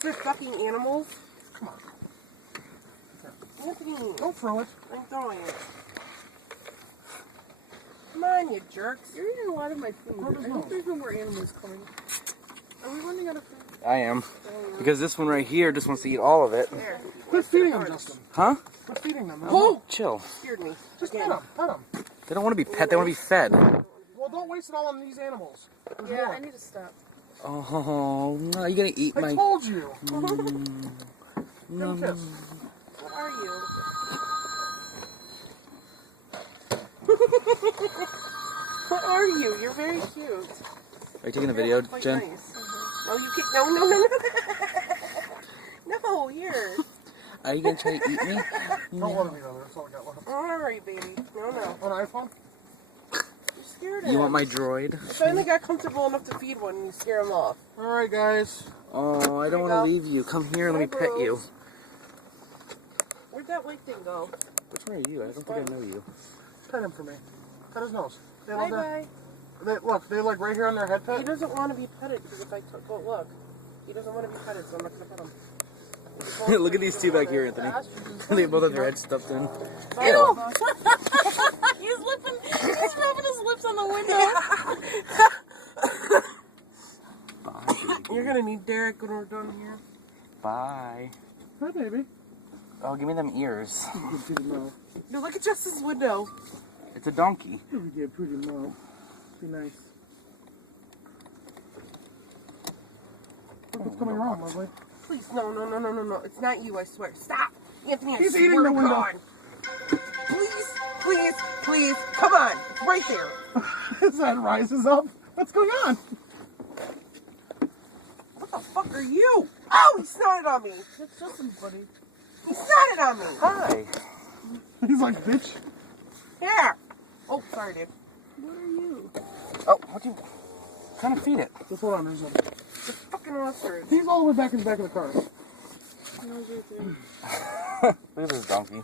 They're fucking animals. Come on. Anthony, Don't throw it. I'm throwing it. Come on, you jerks. You're eating a lot of my food. Grab his I nose. hope there's no more animals coming. Are we running out of food? I am. Because this one right here just wants to eat all of it. There. Quit feeding them, Justin. Huh? Quit feeding them. Oh! Chill. Scared me. Just Again. pet them. Pet them. They don't want to be pet, they want to be fed. Well, don't waste it all on these animals. There's Yeah, more. I need to stop. Oh, no, you're going to eat I my... told you. No. Give him a kiss. What are you? What are you? You're very cute. Are you taking a video, Quite Jen? nice. No, you can't. No, no, no, no. No, here. Are you going to try to eat me? Don't let me know. That's all I got left. All right, baby. No, no. On iPhone? You scared him. You want my droid? I finally got comfortable enough to feed one and you scare him off. Alright, guys. Oh, I don't want to leave you. Come here and let me pet you. Where'd that white thing go? Which one are you? I don't think I know you. Pet him for me. Pet his nose. They Bye love their, bye. look, they like right here on their head He pet. doesn't want to be petted because if I don't look, he doesn't want to be petted, so I'm not going to pet him. Look at these two back here, Anthony. They both have their heads stuffed in. Ew! He's rubbing his lips on the window. Bye. You're going to need Derek when we're done here. Bye. Hi, baby. Oh, give me them ears. You can see the mouth. No, look at Justin's window. It's a donkey. You can get pretty mouth. Be nice. Look what's coming wrong, lovely. Please, no, no, no, no, no, no. It's not you, I swear. Stop. Anthony, I He's swear eating the to window. God. Please, please, please. Come on. It's right there. His head rises up. What's going on? What the fuck are you? Oh, he snotted on me. That's Justin, buddy. He snotted on me. Hi. He's like, bitch. Here. Oh, sorry, dude. What are you? Oh, what do you... Trying to feed it. Just hold on, there's one. The fucking ostrich. He's all the way back in the back of the car. No, right there. Look at this donkey.